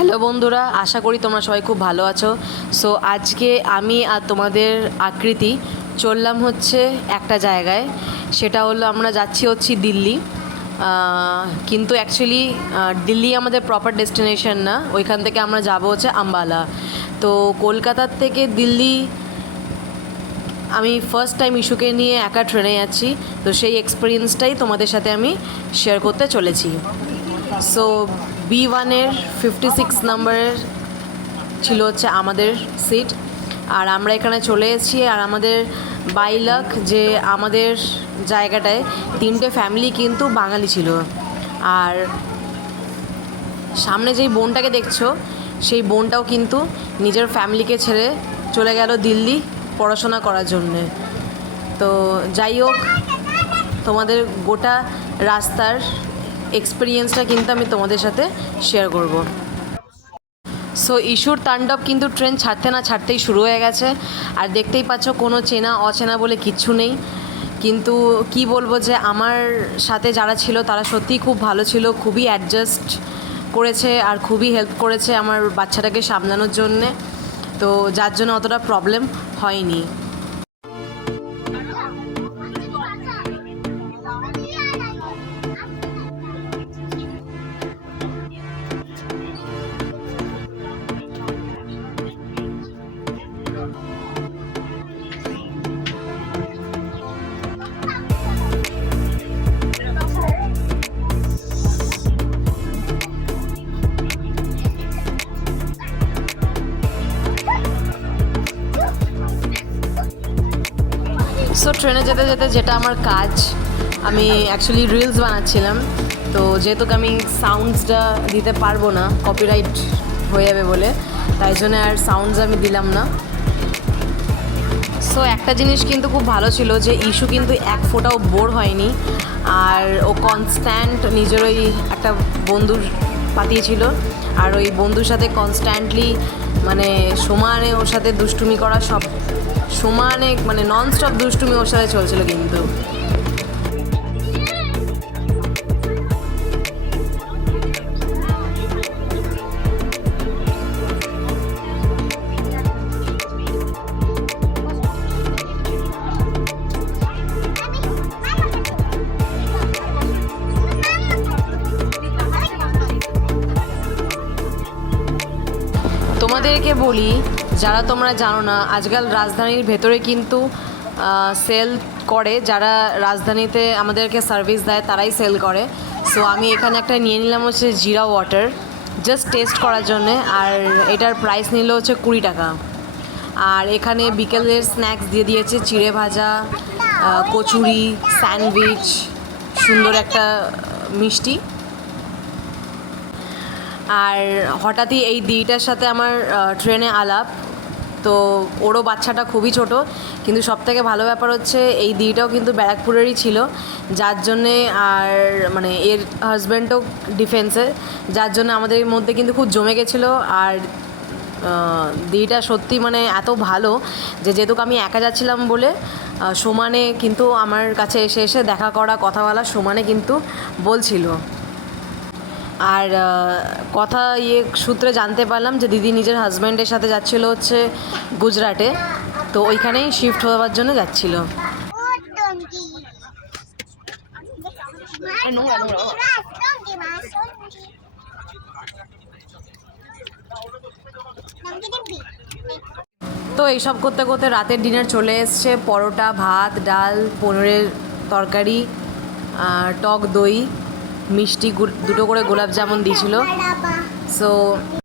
Hello বন্ধুরা, আশা করি তোমরা সবাই খুব ভালো আছো। সো আজকে আমি আর তোমাদের আকৃতি চললাম হচ্ছে একটা জায়গায়, সেটা হলো আমরা যাচ্ছি দিল্লি। কিন্তু অ্যাকচুয়ালি দিল্লি আমাদের প্রপার ডেস্টিনেশন না, ওইখান থেকে আমরা যাব হচ্ছে আম্বালা। তো কলকাতার থেকে দিল্লি আমি ফার্স্ট টাইম ইস্যুকে নিয়ে একা ট্রেনে যাচ্ছি, তো সেই এক্সপিরিয়েন্সটাই তোমাদের সাথে আমি শেয়ার করতে চলেছি। সো B1-এর 56 নাম্বারের ছিল হচ্ছে আমাদের সিট, আর আমরা এখানে চলে এসেছি। আর আমাদের বাই লাক যে আমাদের জায়গাটায় 3টে ফ্যামিলি কিন্তু বাঙালি ছিল। আর সামনে যেই বোনটাকে দেখছো, সেই বোনটাও কিন্তু নিজের ফ্যামিলিকে ছেড়ে চলে গেল দিল্লি পড়াশোনা করার জন্যে। তো যাই হোক, তোমাদের গোটা রাস্তার এক্সপিরিয়েন্সটা কিন্তু আমি তোমাদের সাথে শেয়ার করব। সো ইস্যুর তাণ্ডব কিন্তু ট্রেন ছাড়তে না ছাড়তেই শুরু হয়ে গেছে। আর দেখতেই পাচ্ছ কোনো চেনা অচেনা বলে কিচ্ছু নেই। কিন্তু কি বলবো, যে আমার সাথে যারা ছিল তারা সত্যিই খুব ভালো ছিল, খুবই অ্যাডজাস্ট করেছে আর খুবই হেল্প করেছে আমার বাচ্চাটাকে সামলানোর জন্যে। তো যার জন্য অতটা প্রবলেম হয়নি। সো ট্রেনে যেতে যেতে যেটা আমার কাজ, আমি অ্যাকচুয়ালি রিলস বানাচ্ছিলাম। তো যেহেতু আমি সাউন্ডসটা দিতে পারবো না, কপিরাইট হয়ে যাবে বলে, তাই জন্য আর সাউন্ডস আমি দিলাম না। সো একটা জিনিস কিন্তু খুব ভালো ছিল যে ইস্যু কিন্তু এক ফোঁটাও বোর হয়নি। আর ও কনস্ট্যান্ট নিজের ওই একটা বন্ধুর পাতিয়েছিল, আর ওই বন্ধুর সাথে কনস্ট্যান্টলি মানে সমানে ওর সাথে দুষ্টুমি করা, সব সমানে মানে ননস্টপ দুষ্টুমি ওর সাথে চলছিল। কিন্তু তোমাদেরকে বলি, যারা তোমরা জানো না, আজকাল রাজধানীর ভেতরে কিন্তু সেল করে, যারা রাজধানীতে আমাদেরকে সার্ভিস দেয় তারাই সেল করে। সো আমি এখানে একটা নিয়ে নিলাম হচ্ছে জিরা ওয়াটার, জাস্ট টেস্ট করার জন্যে। আর এটার প্রাইস নিল হচ্ছে 20 টাকা। আর এখানে বিকেলের স্ন্যাক্স দিয়ে দিয়েছে চিড়ে ভাজা, কচুরি, স্যান্ডউইচ, সুন্দর একটা মিষ্টি। আর হঠাৎই এই দিদিটার সাথে আমার ট্রেনে আলাপ। তো ওরও বাচ্চাটা খুবই ছোট, কিন্তু সবথেকে ভালো ব্যাপার হচ্ছে এই দিদিটাও কিন্তু ব্যারাকপুরেরই ছিল, যার জন্যে আর মানে এর হাজব্যান্ডও ডিফেন্সে, যার জন্য আমাদের মধ্যে কিন্তু খুব জমে গেছিলো। আর দিদিটা সত্যি মানে এত ভালো যে যেহেতু আমি একা যাচ্ছিলাম বলে সমানে কিন্তু আমার কাছে এসে এসে দেখা করা, কথা বলা সমানে কিন্তু বলছিল। আর কথা সূত্রে জানতে পারলাম যে দিদি নিজের হাজব্যান্ডের সাথে যাচ্ছিল হচ্ছে গুজরাটে, তো ওইখানেই শিফট হওয়ার জন্য যাচ্ছিল। তো এইসব করতে করতে রাতের ডিনার চলে এসছে। পরোটা, ভাত, ডাল, পনিরের তরকারি, টক দই, মিষ্টি, দুটো করে গোলাপ জামুন দিয়েছিল। সো